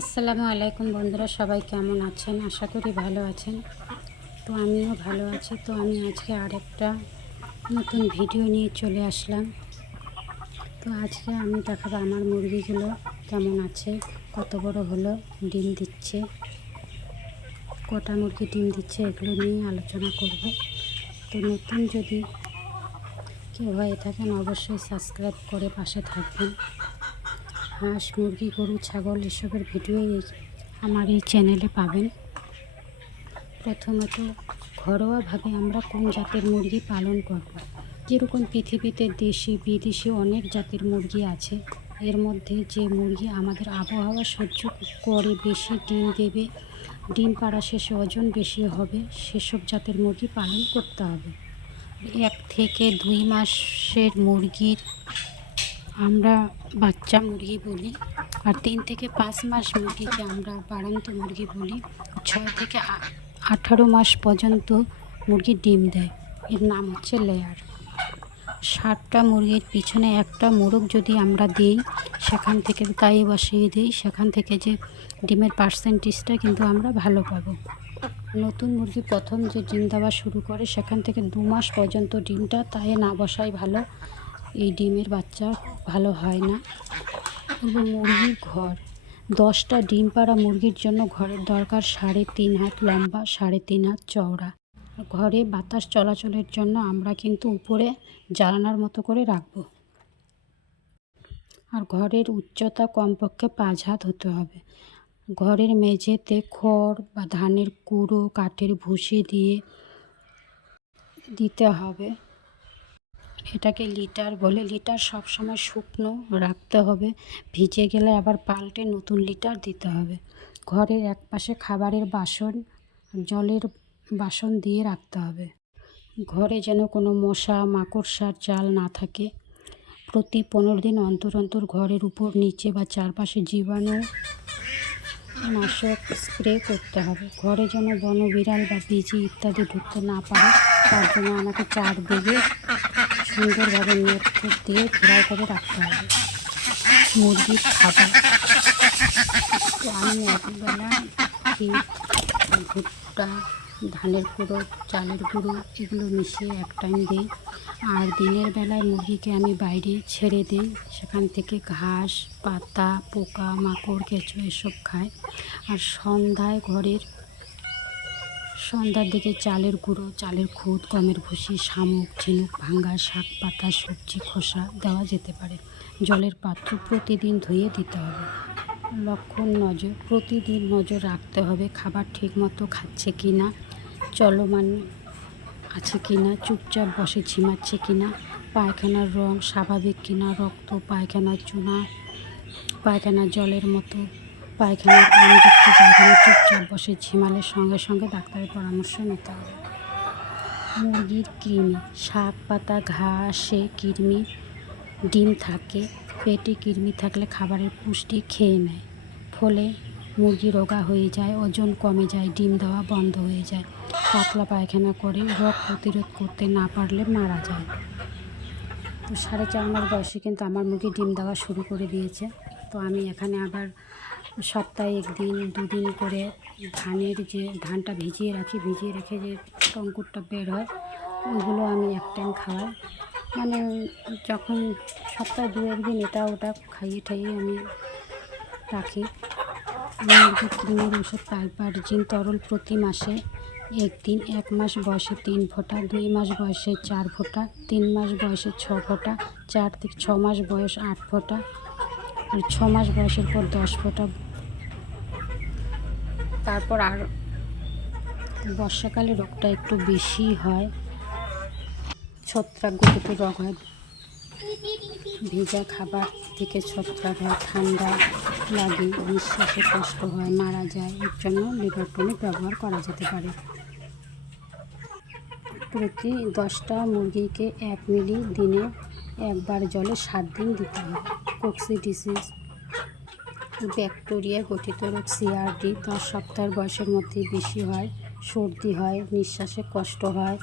আসসালামু আলাইকুম বন্ধুরা, সবাই কেমন আছেন? আশা করি ভালো আছেন। তো আমিও ভালো আছি। তো আমি আজকে আরেকটা নতুন ভিডিও নিয়ে চলে আসলাম। তো আজকে আমি দেখাবো আমার মুরগিগুলো কেমন আছে, কত বড় হলো, ডিম দিচ্ছে, কটা মুরগি ডিম দিচ্ছে, এগুলো নিয়ে আলোচনা করব। তো নতুন যদি কেউ হয়ে থাকেন অবশ্যই সাবস্ক্রাইব করে পাশে থাকবেন। হাঁস, মুরগি, গরু, ছাগল এসবের ভিডিওই আমার এই চ্যানেলে পাবেন। প্রথমত ঘরোয়াভাবে আমরা কোন জাতের মুরগি পালন করব। যেরকম পৃথিবীতে দেশি বিদেশি অনেক জাতের মুরগি আছে, এর মধ্যে যে মুরগি আমাদের আবহাওয়া সহ্য করে, বেশি ডিম দেবে, ডিম পাড়া শেষে ওজন বেশি হবে, সেসব জাতের মুরগি পালন করতে হবে। 1 থেকে 2 মাসের মুরগির আমরা বাচ্চা মুরগি বলি, আর 3 থেকে 5 মাস মুরগিকে আমরা বাড়ন্ত মুরগি বলি। 6 থেকে 18 মাস পর্যন্ত মুরগি ডিম দেয়, এর নাম হচ্ছে লেয়ার। 60টা মুরগির পিছনে একটা মোরগ যদি আমরা দিই, সেখান থেকে তাই বসিয়ে দিই, সেখান থেকে যে ডিমের পার্সেন্টেজটা কিন্তু আমরা ভালো পাবো। নতুন মুরগি প্রথম যে ডিম দেওয়া শুরু করে, সেখান থেকে 2 মাস পর্যন্ত ডিমটা তাই না বসাই ভালো, এই ডিমের বাচ্চা ভালো হয় না। এবং মুরগির ঘর, 10টা ডিম পাড়া মুরগির জন্য ঘরের দরকার 3.5 হাত লম্বা, 3.5 হাত চওড়া। ঘরে বাতাস চলাচলের জন্য আমরা কিন্তু উপরে জানালার মতো করে রাখবো। আর ঘরের উচ্চতা কমপক্ষে 5 হাত হতে হবে। ঘরের মেঝেতে খড় বা ধানের কুড়ো, কাঠের ভুসি দিয়ে দিতে হবে। এটাকে লিটার বলে। লিটার সবসময় শুকনো রাখতে হবে, ভিজে গেলে আবার পাল্টে নতুন লিটার দিতে হবে। ঘরের একপাশে খাবারের বাসন, জলের বাসন দিয়ে রাখতে হবে। ঘরে যেন কোনো মশা মাকড়সার জাল না থাকে। প্রতি 15 দিন অন্তর অন্তর ঘরের উপর, নিচে বা চারপাশে জীবাণু নাশক স্প্রে করতে হবে। ঘরে যেন বনবিড়াল বা বিজি ইত্যাদি ঢুকতে না পারে, তার জন্য আমাকে চারদিকে সুন্দরভাবে নেট দিয়ে ঘেরাও করে রাখতে হবে। মুরগির খাবার, তো আমি একবেলা ফিট, ভুট্টা, ধানের কুড়ো, চালের গুঁড়ো এগুলো মিশিয়ে এক টাইম দিই। আর দিনের বেলায় মুরগিকে আমি বাইরে ছেড়ে দিই, সেখান থেকে ঘাস, পাতা, পোকা মাকড়, কেঁচো এসব খায়। আর সন্ধ্যার দিকে চালের গুঁড়ো, চালের খুদ, গমের ভুসি, শামুক, ঝিনুক ভাঙ্গা, শাক পাতা, সবজি খোসা দেওয়া যেতে পারে। জলের পাত্র প্রতিদিন ধুয়ে দিতে হবে। লক্ষণ নজর, প্রতিদিন নজর রাখতে হবে খাবার ঠিকমতো খাচ্ছে কি না, চলমান আছে কি না, চুপচাপ বসে ঝিমাচ্ছে কি না, পায়খানার রং স্বাভাবিক কি না, রক্ত, পায়খানার চুনা, পায়খানা জলের মতো, পায়খানার পানিযুক্ত পায়খানা, চুপচাপ বসে ঝিমালে সঙ্গে সঙ্গে ডাক্তারের পরামর্শ নিতে হবে। মুরগির কৃমি, শাক পাতা ঘাসে কৃমি ডিম থাকে, পেটে কৃমি থাকলে খাবারের পুষ্টি খেয়ে নেয়, ফলে মুরগি রোগা হয়ে যায়, ওজন কমে যায়, ডিম দেওয়া বন্ধ হয়ে যায়, পাতলা পায়খানা করে, রোগ প্রতিরোধ করতে না পারলে মারা যায়। তো 4.5 মাস বয়সে কিন্তু আমার মুরগি ডিম দেওয়া শুরু করে দিয়েছে। তো আমি এখানে আবার সপ্তাহে 1 দিন 2 দিন করে ধানটা ভিজিয়ে রেখে যে অঙ্কুরটা বের হয়, ওইগুলো আমি এক টাইম খাওয়াই। মানে যখন সপ্তাহে 2-1 দিন এটা ওটা খাইয়ে ঠাইয়ে আমি রাখি। মুরগির কৃমির ওষুধ পাইপারজিন তরল প্রতি মাসে 1 দিন, 1 মাস বয়সে 3 ফোঁটা, 2 মাস বয়সে 4 ফোঁটা, 3 মাস বয়সে 6 ফোঁটা, 4 থেকে 6 মাস বয়স 8 ফোঁটা, আর 6 মাস বয়সের পর 10 ফোঁটা। তারপর আর বর্ষাকালে রোগটা একটু বেশি হয়, ছত্রাকঘটিত রোগ হয়, ভেজা খাবার থেকে ছত্রাক হয়, ঠান্ডা লাগে, নিঃশ্বাসে কষ্ট হয়, মারা যায়। এর জন্য লিভার টনিক ব্যবহার করা যেতে পারে। প্রতি 10টা মুরগিকে 1 মিলি দিনে একবার জলে 7 দিন দিতে হবে। কোক্সিডিসিস, ব্যাকটেরিয়া গঠিত রোগ CRD 10 সপ্তাহের বয়সের মধ্যেই বেশি হয়, সর্দি হয়, নিঃশ্বাসে কষ্ট হয়,